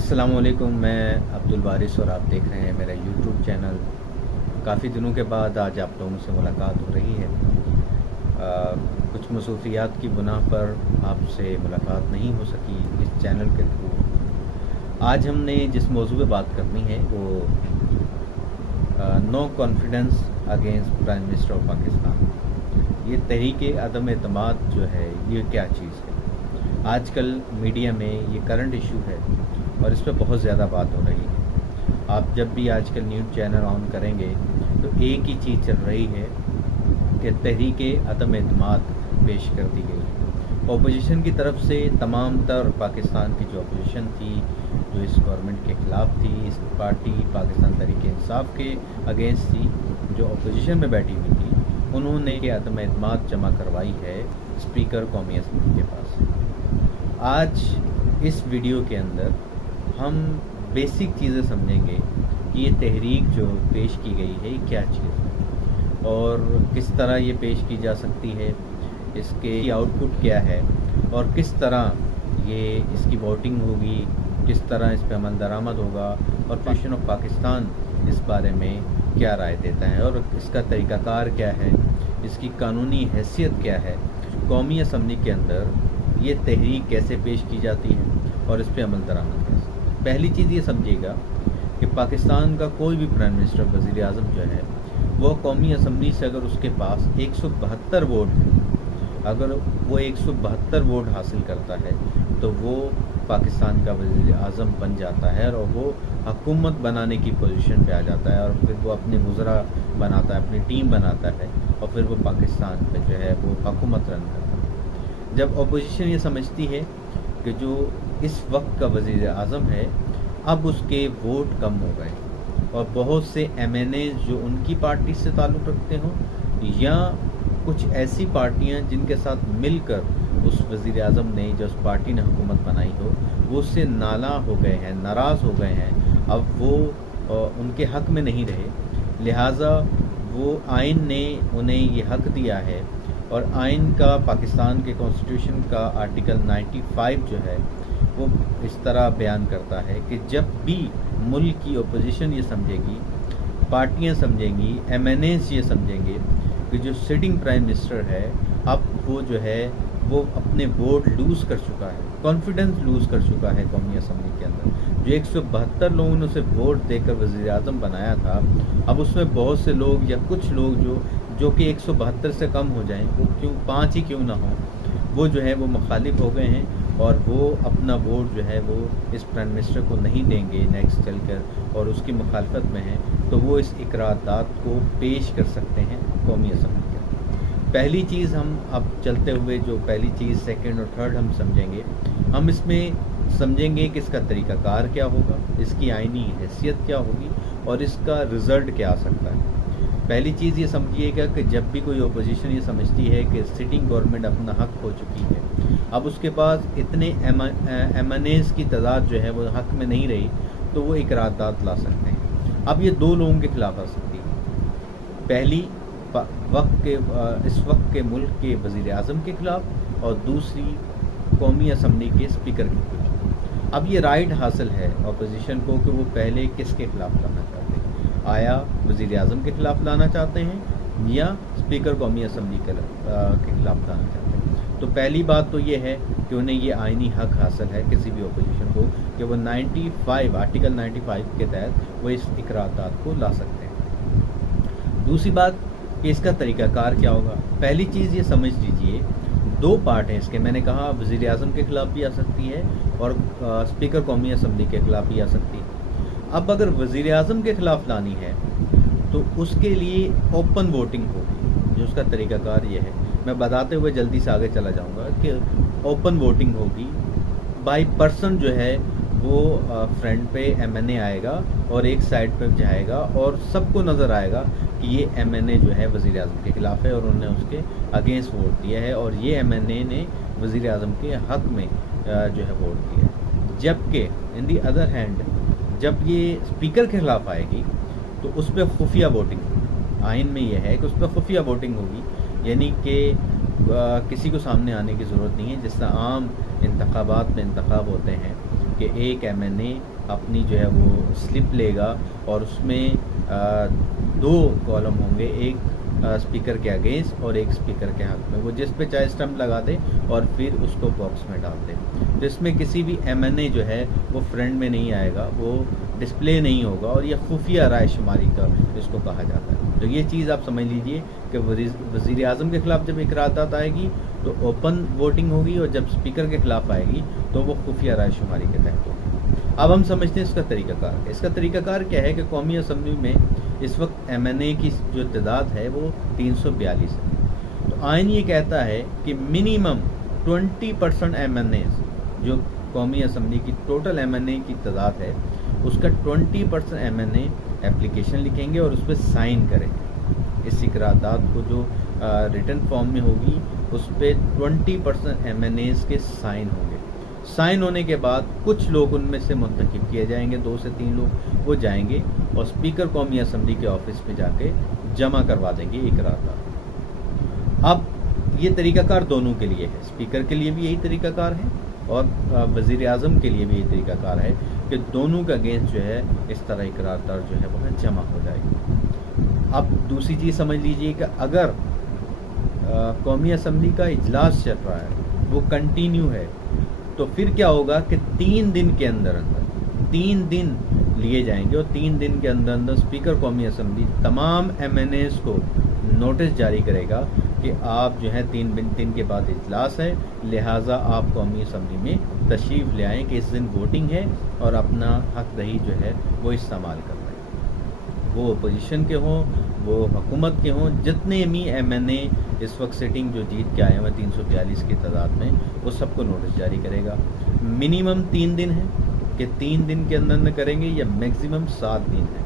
अस्सलाम वालेकुम। मैं अब्दुल वारिस और आप देख रहे हैं मेरा यूट्यूब चैनल। काफ़ी दिनों के बाद आज आप लोगों से मुलाकात हो रही है। कुछ मसरूफियात की बुनाह पर आपसे मुलाकात नहीं हो सकी इस चैनल के थ्रू। आज हमने जिस मौजू पे बात करनी है वो no confidence against prime minister of Pakistan. ये तहरीक अदम एतमाद जो है ये क्या चीज़ है? आजकल मीडिया में ये करंट इशू है और इस पर बहुत ज़्यादा बात हो रही है। आप जब भी आजकल न्यूज़ चैनल ऑन करेंगे तो एक ही चीज़ चल रही है कि तहरीक अदम एतमाद पेश कर दी गई है। अपोजिशन की तरफ से तमाम तर पाकिस्तान की जो अपोजिशन थी, जो इस गवर्नमेंट के ख़िलाफ़ थी, इस पार्टी पाकिस्तान तहरीक इंसाफ के अगेंस्ट थी, जो अपोजिशन में बैठी हुई थी, उन्होंने ये अदम एतमाद जमा करवाई है स्पीकर कौमी असम्बली के पास। आज इस वीडियो के अंदर हम बेसिक चीज़ें समझेंगे कि ये तहरीक जो पेश की गई है क्या चीज़ है और किस तरह ये पेश की जा सकती है, इसके आउटपुट क्या है और किस तरह ये इसकी वोटिंग होगी, किस तरह इस पर अमल दरामद होगा और कॉन्स्टिट्यूशन ऑफ पाकिस्तान इस बारे में क्या राय देता है और इसका तरीक़ाकार क्या है, इसकी कानूनी हैसियत क्या है, कौमी असम्बली के अंदर ये तहरीक कैसे पेश की जाती है और इस पर अमल दरामद कैसे। पहली चीज़ ये समझिएगा कि पाकिस्तान का कोई भी प्राइम मिनिस्टर वज़ीर आज़म जो है वो कौमी असम्बली से अगर उसके पास 172 वोट हैं, अगर वो 172 वोट हासिल करता है तो वो पाकिस्तान का वज़ीर आज़म बन जाता है और वो हुकूमत बनाने की पोजीशन पे आ जाता है और फिर वो अपने वज़रा बनाता है, अपनी टीम बनाता है और फिर वो पाकिस्तान पे जो है वो हुकूमत रन करता है। जब अपोजिशन ये समझती है कि जो इस वक्त का वज़ीर आज़म है अब उसके वोट कम हो गए और बहुत से MNA जो उनकी पार्टी से ताल्लुक़ रखते हों या कुछ ऐसी पार्टियां जिनके साथ मिलकर उस वज़ीर आज़म ने जो उस पार्टी ने हुकूमत बनाई हो वो उससे नाला हो गए हैं, नाराज़ हो गए हैं, अब वो उनके हक़ में नहीं रहे। लिहाजा वो आइन ने उन्हें ये हक़ दिया है और आइन का पाकिस्तान के कॉन्स्टिट्यूशन का आर्टिकल 95 जो है वो इस तरह बयान करता है कि जब भी मुल्क की अपोजिशन ये समझेगी, पार्टियां समझेंगी, MNAs ये समझेंगे कि जो सिटिंग प्राइम मिनिस्टर है अब वो जो है वो अपने वोट लूज़ कर चुका है, कॉन्फिडेंस लूज़ कर चुका है कौमी असम्बली के अंदर। जो 172 लोगों ने उसे वोट देकर वज़ीर आज़म बनाया था, अब उसमें बहुत से लोग या कुछ लोग जो कि 172 से कम हो जाएं, वो क्यों 5 ही क्यों ना हो, वो जो है वो मुखालिफ हो गए हैं और वो अपना वोट जो है वो इस प्राइम मिनिस्टर को नहीं देंगे नेक्स्ट चलकर और उसकी मुखालफत में है, तो वो इस इकरारदाद को पेश कर सकते हैं कौमी असम्बली के। पहली चीज़ हम अब चलते हुए जो पहली चीज़ सेकंड और थर्ड हम समझेंगे, हम इसमें समझेंगे कि इसका तरीक़ाकार क्या होगा, इसकी आइनी हैसियत क्या होगी और इसका रिज़ल्ट क्या आ सकता है। पहली चीज़ ये समझिएगा कि जब भी कोई अपोजिशन ये समझती है कि सिटिंग गवर्नमेंट अपना हक़ हो चुकी है, अब उसके पास इतने MNAs की तादाद जो है वो हक़ में नहीं रही, तो वो इकरारदाद ला सकते हैं। अब ये दो लोगों के ख़िलाफ़ आ सकती है, पहली इस वक्त के मुल्क के वज़ीर आज़म के ख़िलाफ़ और दूसरी कौमी असम्बली के स्पीकर के खिलाफ। अब ये राइट हासिल है अपोजिशन को कि वो पहले किसके ख़िलाफ़ लाना चाहते हैं, आया वज़ीर आज़म के ख़िलाफ़ लाना चाहते हैं या स्पीकर कौमी असम्बली के ख़िलाफ़ लाना चाहते हैं। तो पहली बात तो ये है कि उन्हें ये आइनी हक़ हासिल है किसी भी अपोजिशन को कि वो 95 आर्टिकल 95 के तहत वो इस इकरारदाद को ला सकते हैं। दूसरी बात कि इसका तरीक़ाकार क्या होगा। पहली चीज़ ये समझ लीजिए, दो पार्ट हैं इसके, मैंने कहा वज़ीर आज़म के ख़िलाफ़ भी आ सकती है और स्पीकर कौमी असम्बली के ख़िलाफ़ भी आ सकती है। अब अगर वज़ीर आज़म के ख़िलाफ़ लानी है तो उसके लिए ओपन वोटिंग होगी, जो उसका तरीक़ाकार ये है, मैं बताते हुए जल्दी से आगे चला जाऊंगा कि ओपन वोटिंग होगी। बाई पर्सन जो है वो फ्रंट पे MNA आएगा और एक साइड पे जाएगा और सबको नज़र आएगा कि ये MNA जो है वज़ीर आज़म के ख़िलाफ़ है और उन्होंने उसके अगेंस्ट वोट दिया है और ये MNA ने वज़ीर आज़म के हक़ में जो है वोट दिया है। जबकि इन दी अदर हैंड जब ये स्पीकर के ख़िलाफ़ आएगी तो उस पर खुफिया वोटिंग होगी। आइन में यह है कि उस पर खुफिया वोटिंग होगी, यानी कि किसी को सामने आने की ज़रूरत नहीं है। जिस तरह आम इंतखाबात में इंतखाब होते हैं कि एक MNA अपनी जो है वो स्लिप लेगा और उसमें 2 कॉलम होंगे, एक स्पीकर के अगेंस्ट और एक स्पीकर के हक में। वो जिस पे चाहे स्टंप लगा दे और फिर उसको बॉक्स में डाल दे। तो इसमें किसी भी MNA जो है वो फ्रंट में नहीं आएगा, वो डिस्प्ले नहीं होगा, और ये खुफिया राय शुमारी का इसको कहा जाता है। तो ये चीज़ आप समझ लीजिए कि वज़ीर आज़म के ख़िलाफ़ जब इकरारदाद आएगी तो ओपन वोटिंग होगी, और जब स्पीकर के ख़िलाफ़ आएगी तो वो खुफिया राय शुमारी के तहत होगी। अब हम समझते हैं इसका तरीक़ाकार। इसका तरीक़ाकार क्या है कि कौमी असम्बली में इस वक्त MNA की जो तादाद है वो 342 है। तो आइन ये कहता है कि मिनिमम 20% MNAs, जो कौमी असम्बली की टोटल MNA की तादाद है उसका 20% MNA एप्लीकेशन लिखेंगे और उस पर साइन करेंगे। इस इकरारदाद को जो रिटन फॉर्म में होगी उस पर 20% MNAs के साइन होंगे। साइन होने के बाद कुछ लोग उनमें से मुंतखब किए जाएंगे, 2 से 3 लोग, वो जाएंगे और स्पीकर कौमी असम्बली के ऑफिस पे जाके जमा करवा देंगे इकरारदाद। अब ये तरीक़ाकार दोनों के लिए है, स्पीकर के लिए भी यही तरीक़ाकार है और वज़ीर आज़म के लिए भी यही तरीक़ाकार है कि दोनों का अगेंस्ट जो है इस तरह इकरारदाद जो है वह जमा हो जाएगी। अब दूसरी चीज़ समझ लीजिए कि अगर कौमी असम्बली का इजलास चल रहा है, वो कंटिन्यू है, तो फिर क्या होगा कि 3 दिन के अंदर 3 दिन लिए जाएंगे और 3 दिन के अंदर स्पीकर कौमी असम्बली तमाम MNAs को नोटिस जारी करेगा कि आप जो है 3 दिन के बाद इजलास है, लिहाजा आप कौमी असम्बली में तशरीफ़ ले आएँ कि इस दिन वोटिंग है और अपना हक दही जो है वो इस्तेमाल कर रहे हैं। वो अपोजिशन के हों, वो हुकूमत के हों, जितने भी MNA इस वक्त सिटिंग जो जीत के आए हैं 342 की तादाद में, वो सबको नोटिस जारी करेगा। मिनिमम 3 दिन है कि 3 दिन के अंदर करेंगे या मैक्सिमम 7 दिन है।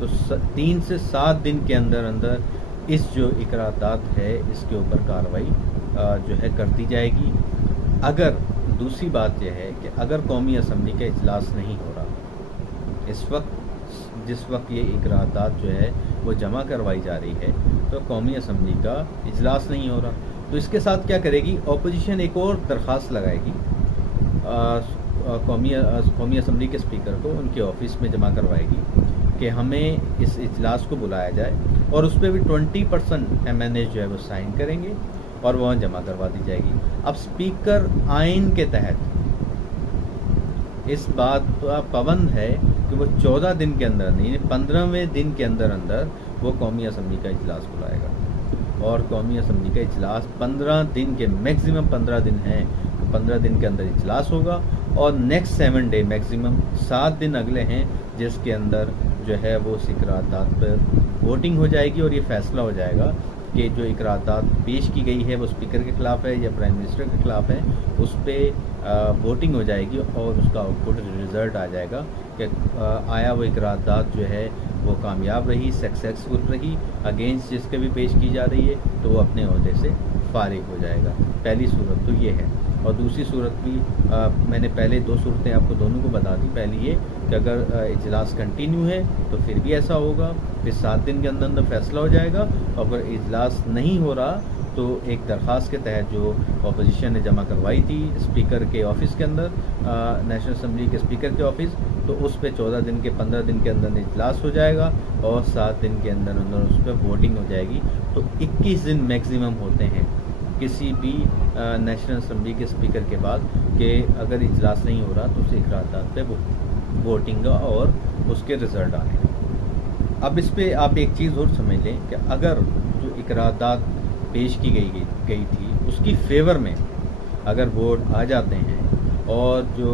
तो 3 से 7 दिन के अंदर इस जो इकरारदाद है इसके ऊपर कार्रवाई जो है करती जाएगी। अगर दूसरी बात यह है कि अगर कौमी असम्बली का इजलास नहीं हो रहा इस वक्त, जिस वक्त ये इकरारदाद जो है वो जमा करवाई जा रही है, तो कौमी असम्बली का इजलास नहीं हो रहा, तो इसके साथ क्या करेगी अपोजिशन, एक और दरख्वास्त लगाएगी कौमी असम्बली के स्पीकर को उनके ऑफिस में जमा करवाएगी कि हमें इस इजलास को बुलाया जाए, और उस पर भी 20% MNA जो है वो साइन करेंगे और वहाँ जमा करवा दी जाएगी। अब स्पीकर आइन के तहत इस बात का पाबंद है कि वो 14 दिन के अंदर नहीं, 15वें दिन के अंदर वो कौमी असम्बली का इजलास बुलाएगा। और कौमी असम्बली का इजलास 15 दिन के, मैक्सिमम 15 दिन हैं, तो 15 दिन के अंदर इजलास होगा, और नेक्स्ट 7 डे मैक्सिमम 7 दिन अगले हैं जिसके अंदर जो है वो उस इकरारदाद पर वोटिंग हो जाएगी और ये फैसला हो जाएगा कि जो इकरारदाद पेश की गई है वो स्पीकर के ख़िलाफ़ है या प्राइम मिनिस्टर के ख़िलाफ़ है, उस पर वोटिंग हो जाएगी और उसका आउटपुट रिज़ल्ट आ जाएगा कि आया वो इकरारदाद जो है वो कामयाब रही, सक्सेसफुल रही, अगेंस्ट जिसके भी पेश की जा रही है, तो वो अपने ओहदे से फारिग हो जाएगा। पहली सूरत तो ये है, और दूसरी सूरत भी मैंने पहले 2 सूरतें आपको दोनों को बता दी। पहली ये कि अगर इजलास कंटिन्यू है तो फिर भी ऐसा होगा, फिर 7 दिन के अंदर फैसला हो जाएगा। और अगर इजलास नहीं हो रहा तो एक दरख्वास्त के तहत जो अपोजिशन ने जमा करवाई थी स्पीकर के ऑफिस के अंदर, नेशनल असम्बली के स्पीकर के ऑफिस, तो उस पर 14 दिन के 15 दिन के अंदर इजलास हो जाएगा और 7 दिन के अंदर उस पर वोटिंग हो जाएगी। तो 21 दिन मैक्सिमम होते हैं किसी भी नेशनल असम्बली के स्पीकर के बाद कि अगर इजलास नहीं हो रहा तो उस इकरारदाद पे वोटिंग और उसके रिज़ल्ट आने। अब इस पे आप एक चीज़ और समझ लें कि अगर जो इकरारदाद पेश की गई थी उसकी फेवर में अगर वोट आ जाते हैं और जो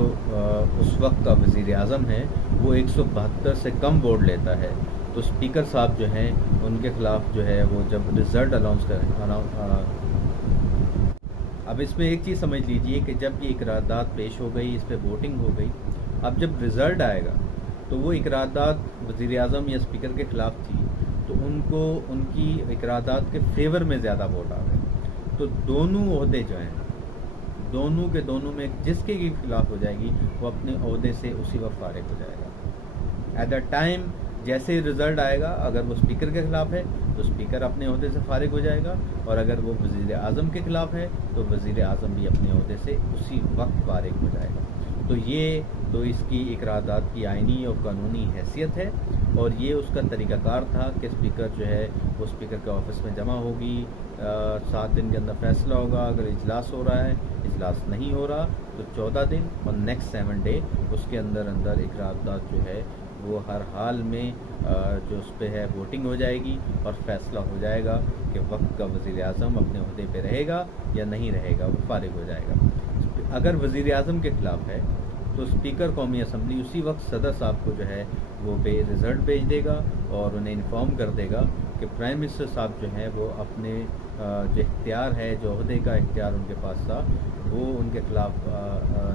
उस वक्त का वज़ीर आज़म है वो 172 से कम वोट लेता है, तो स्पीकर साहब जो हैं उनके ख़िलाफ़ जो है वो जब रिज़ल्ट अनाउंस करें। अब इसमें एक चीज़ समझ लीजिए कि जब ये इकरारदाद पेश हो गई, इस पर वोटिंग हो गई, अब जब रिज़ल्ट आएगा तो वो इकरारदाद वज़ीर आज़म या स्पीकर के ख़िलाफ़ थी तो उनको उनकी इकरारदाद के फेवर में ज़्यादा वोट आ गए, तो दोनों ओहदे जो हैं दोनों में जिसके की खिलाफ हो जाएगी वो अपने ओहदे से उसी वक्त फारिग हो जाएगा। एट द टाइम जैसे ही रिज़ल्ट आएगा, अगर वो स्पीकर के ख़िलाफ़ है तो स्पीकर अपने ओहदे से फारिग हो जाएगा, और अगर वो वज़ीर आज़म के ख़िलाफ़ है तो वज़ीर आज़म भी अपने ओहदे से उसी वक्त फारिग हो जाएगा। तो ये तो इसकी इकरारदाद की आइनी और कानूनी हैसियत है, और ये उसका तरीक़ाकार था कि स्पीकर जो है वो स्पीकर के ऑफिस में जमा होगी, 7 दिन के अंदर फैसला होगा। अगर इजलास हो रहा है, इजलास नहीं हो रहा तो 14 दिन, और नेक्स्ट 7 डे उसके अंदर इकरारदाद जो है वो हर हाल में जो उस पर है वोटिंग हो जाएगी और फैसला हो जाएगा कि वक्त का वज़ीर आज़म अपने ओहदे पे रहेगा या नहीं रहेगा, वो फारिग हो जाएगा। अगर वज़ीर आज़म के ख़िलाफ़ है तो स्पीकर कौमी असम्बली उसी वक्त सदर साहब को जो है वो रिज़ल्ट भेज देगा और उन्हें इन्फॉर्म कर देगा कि प्राइम मिनिस्टर साहब जो हैं वो अपने जो इख्तियार है, जो ओहदे का इख्तियार उनके पास था, वो उनके ख़िलाफ़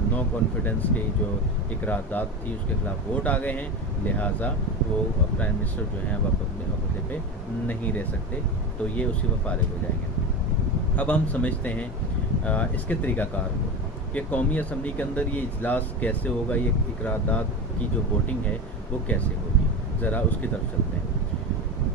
नो कॉन्फिडेंस की जो इकरारदाद थी उसके ख़िलाफ़ वोट आ गए हैं, लिहाजा वो प्राइम मिनिस्टर जो हैं वो अपने ओहदे पे नहीं रह सकते, तो ये उसी वक्त फारिग हो जाएंगे। अब हम समझते हैं इसके तरीक़ाकार को कि कौमी असम्बली के अंदर ये इजलास कैसे होगा, ये इकरारदाद की जो वोटिंग है वो कैसे होगी, ज़रा उसकी तरफ चलते हैं।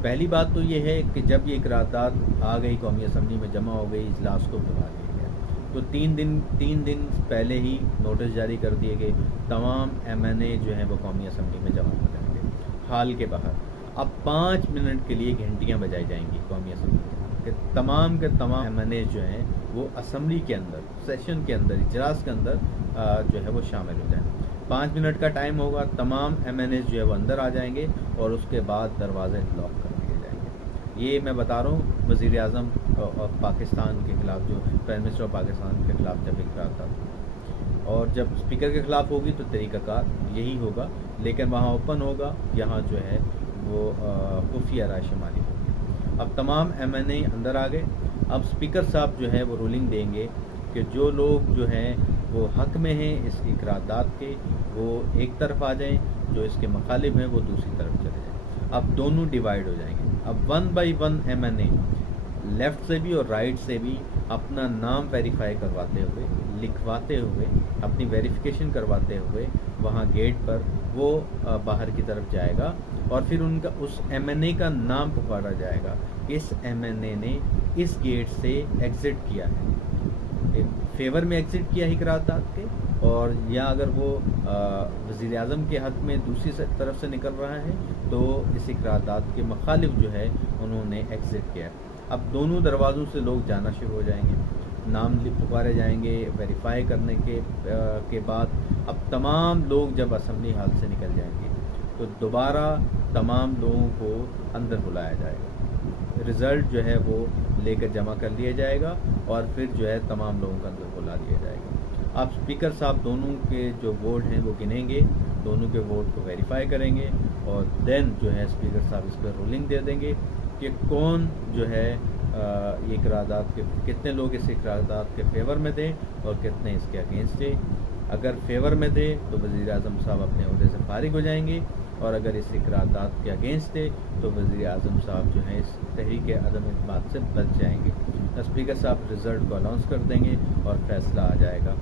पहली बात तो ये है कि जब ये इकरारदाद आ गई, कौमी असम्बली में जमा हो गई, इजलास को बुला लिया गया, तो 3 दिन पहले ही नोटिस जारी कर दिए गए, तमाम MNA जो हैं वो कौमी असम्बली में जमा हो जाएंगे हाल के बाहर। अब 5 मिनट के लिए घंटियाँ बजाई जाएंगी कौमी असम्बली के तमाम MNA जो हैं वो असम्बली के अंदर, सेशन के अंदर, इजलास के अंदर जो है वो शामिल हो जाएँ। 5 मिनट का टाइम होगा, तमाम MNA जो है वो अंदर आ जाएंगे और उसके बाद दरवाजे लॉक कर दिए जाएंगे। ये मैं बता रहा हूँ वज़ीर आज़म और पाकिस्तान के ख़िलाफ़, जो प्राइम मिनिस्टर ऑफ पाकिस्तान के ख़िलाफ़ जब इकरारदाद, और जब स्पीकर के ख़िलाफ़ होगी तो तरीक़ाकार यही होगा, लेकिन वहाँ ओपन होगा, यहाँ जो है वो खुफिया राय शुमारी होगी। अब तमाम MNA अंदर आ गए। अब स्पीकर साहब जो है वो रूलिंग देंगे कि जो लोग जो हैं वो हक़ में हैं इस इकरारदाद के, वो एक तरफ आ जाएं, जो इसके मुखालिफ हैं वो दूसरी तरफ चले जाएं। अब दोनों डिवाइड हो जाएंगे। अब 1 बाई 1 MNA लेफ़्ट से भी और राइट से भी अपना नाम वेरीफाई करवाते हुए, लिखवाते हुए, अपनी वेरिफिकेशन करवाते हुए वहाँ गेट पर वो बाहर की तरफ जाएगा, और फिर उनका उस MNA का नाम पुकारा जाएगा, इस MNA ने इस गेट से एग्ज़िट किया है, फेवर में एग्ज़िट किया है इकरारदाद के, और या अगर वो वज़ीर आज़म के हक़ में दूसरी तरफ से निकल रहा है तो इस इकरारदाद के मुखालिफ जो है उन्होंने एग्ज़िट किया है। अब दोनों दरवाज़ों से लोग जाना शुरू हो जाएंगे, नाम पुकारे जाएंगे वेरीफाई करने के बाद। अब तमाम लोग जब असम्बली हाल से निकल जाएंगे तो दोबारा तमाम लोगों को अंदर बुलाया जाएगा, रिज़ल्ट जो है वो लेकर जमा कर लिया जाएगा, और फिर जो है तमाम लोगों को अंदर बुला दिया जाएगा। अब स्पीकर साहब दोनों के जो वोट हैं वो गिनेंगे, दोनों के वोट को वेरीफाई करेंगे, और देन जो है स्पीकर साहब इस पर रूलिंग दे देंगे कि कौन जो है ये इकरारदाद के, कितने लोग इस इकरारदाद के फेवर में थे और कितने इसके अगेंस्ट थे। अगर फेवर में थे तो वज़ीर आज़म साहब अपने ओहदे से फारिग हो जाएंगे, और अगर इस इकरारदाद के अगेंस्ट थे तो वज़ीर आज़म साहब जो है इस तहरीक अदम इत्मीनान से बच जाएंगे। स्पीकर साहब रिज़ल्ट को अनाउंस कर देंगे और फैसला आ जाएगा।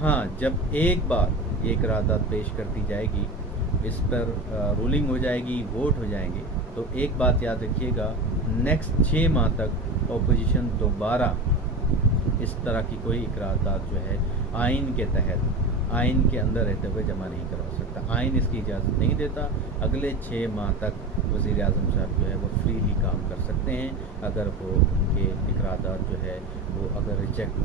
हाँ, जब एक बार ये इकरारदाद पेश कर दी जाएगी, इस पर रूलिंग हो जाएगी, वोट हो जाएंगे, तो एक बात याद रखिएगा, नेक्स्ट 6 माह तक अपोजिशन दोबारा इस तरह की कोई इकरारदाद जो है आइन के तहत, आइन के अंदर रहते हुए जमा नहीं करवा सकता। आइन इसकी इजाज़त नहीं देता। अगले 6 माह तक वज़ीर आज़म साहब जो है वो फ्रीली काम कर सकते हैं अगर वो उनके इकरारदाद जो है वो अगर रिजेक्ट।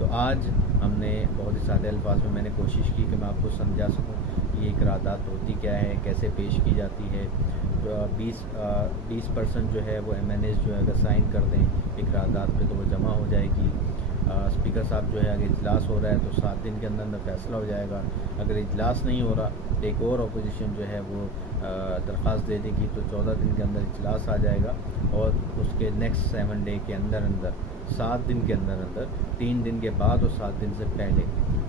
तो आज हमने बहुत ही सादे अल्फाज में मैंने कोशिश की कि मैं आपको समझा सकूं ये इकरारदाद होती क्या है, कैसे पेश की जाती है। 20% जो है वो MNAs जो है अगर साइन कर दें इकरारदाद पे तो वो जमा हो जाएगी। स्पीकर साहब जो है अगर इजलास हो रहा है तो 7 दिन के अंदर अंदर फैसला हो जाएगा। अगर इजलास नहीं हो रहा तो एक और अपोजिशन जो है वो दरख्वास्त दे देगी तो 14 दिन के अंदर इजलास आ जाएगा, और उसके नेक्स्ट 7 डे के अंदर अंदर 7 दिन के अंदर अंदर 3 दिन के बाद और 7 दिन से पहले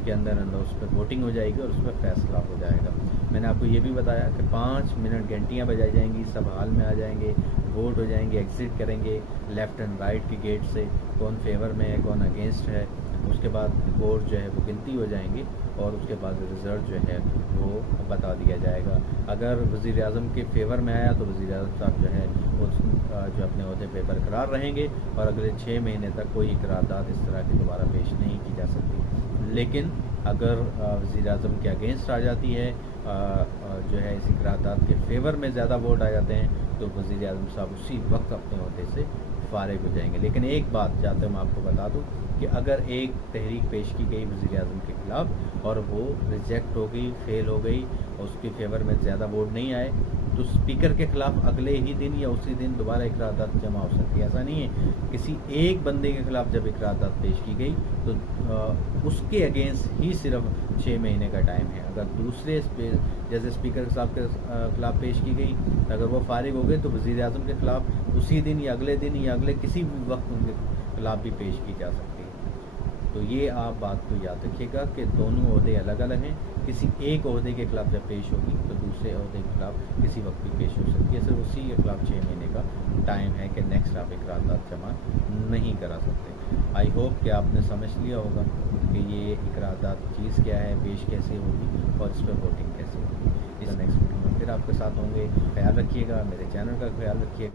के अंदर अंदर उस पर वोटिंग हो जाएगी और उस पर फैसला हो जाएगा। मैंने आपको ये भी बताया कि 5 मिनट घंटियाँ बजाई जाएंगी, सब हाल में आ जाएंगे, वोट हो जाएंगे, एग्ज़िट करेंगे लेफ़्ट एंड राइट के गेट से, कौन फेवर में है कौन अगेंस्ट है। उसके बाद वोट जो है वो गिनती हो जाएंगी और उसके बाद रिज़ल्ट जो है वो बता दिया जाएगा। अगर वज़ीर आज़म के फेवर में आया तो वज़ीर आज़म साहब जो है वो जो अपने ओहदे पे बरकरार रहेंगे, और अगले 6 महीने तक कोई इकरारदाद इस तरह की दोबारा पेश नहीं की जा सकती। लेकिन اگر وزیر اعظم کے اگینسٹ آ جاتی ہے، جو ہے اس قرارداد کے فیور میں زیادہ ووٹ آ جاتے ہیں، تو وزیر اعظم صاحب اسی وقت اپنے عہدے سے فارغ ہو جائیں گے۔ لیکن ایک بات چاہتا ہوں میں آپ کو بتا دوں کہ اگر ایک تحریک پیش کی گئی وزیر اعظم کے خلاف اور وہ ریجیکٹ ہو گئی، فیل ہو گئی، اور اس کے فیور میں زیادہ ووٹ نہیں آئے، تو اسپیکر کے خلاف اگلے ہی دن یا اسی دن دوبارہ اقرارداد جمع ہو سکتی ہے۔ ایسا نہیں ہے، کسی ایک بندے کے خلاف جب اقرارداد پیش کی گئی تو اس کے اگینسٹ ہی صرف 6 مہینے کا ٹائم ہے۔ اگر دوسرے جیسے اسپیکر صاحب کے خلاف پیش کی گئی، اگر وہ فارغ ہو گئے تو وزیر اعظم کے خلاف اسی دن یا اگلے دن یا اگلے کسی بھی وقت ان کے خلاف بھی پیش کی جا سکتی ہے۔ تو یہ آپ بات کو یاد رکھیے گا کہ دونوں عہدے الگ الگ ہیں۔ کسی ایک عہدے کے خلاف جب پیش ہوگی تو دوسرے عہدے کے خلاف کسی وقت بھی پیش ہو سکتی ہے۔ صرف اسی کے خلاف 6 مہینے کا ٹائم ہے کہ نیکسٹ آپ اقرارداد جمع نہیں کرا سکتے۔ آئی ہوپ کہ آپ نے سمجھ لیا ہوگا کہ یہ اقرارداد چیز کیا ہے، پیش کیسے ہوگی اور اس پہ ووٹنگ کیسے ہوگی۔ اس نیکسٹ ویڈیو میں پھر آپ کے ساتھ ہوں گے۔ خیال رکھیے گا، میرے چینل کا خیال رکھیے گا۔